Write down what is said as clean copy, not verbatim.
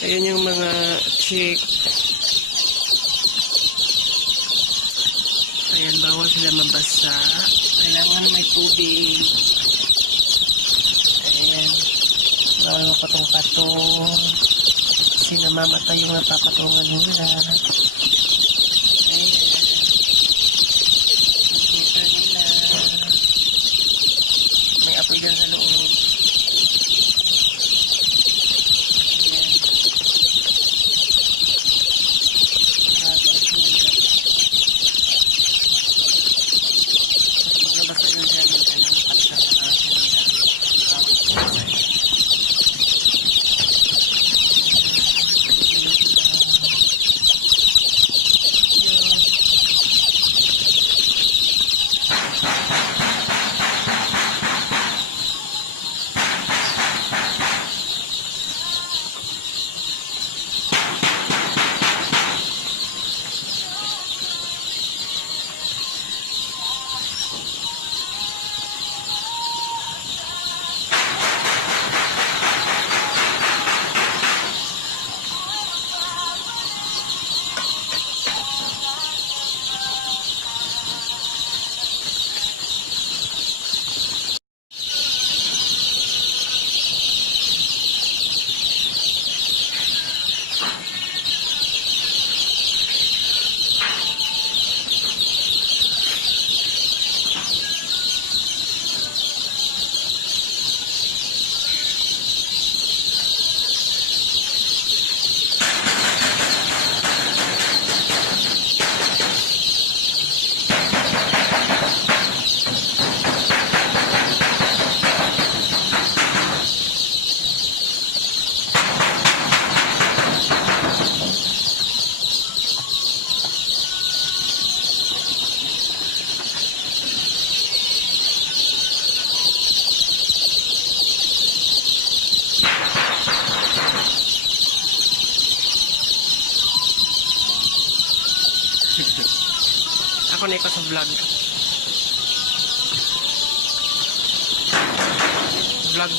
Ayan yung mga chick. Ayan, bawal sila mabasa. Kailangan may tubig. Ayan. Bawal patong-patong. Kasi namamatay yung napapatungan nila. Ayan. Nakita nila. May apoy dyan sa loob. Ako na ikaw sa vlog. Vlog.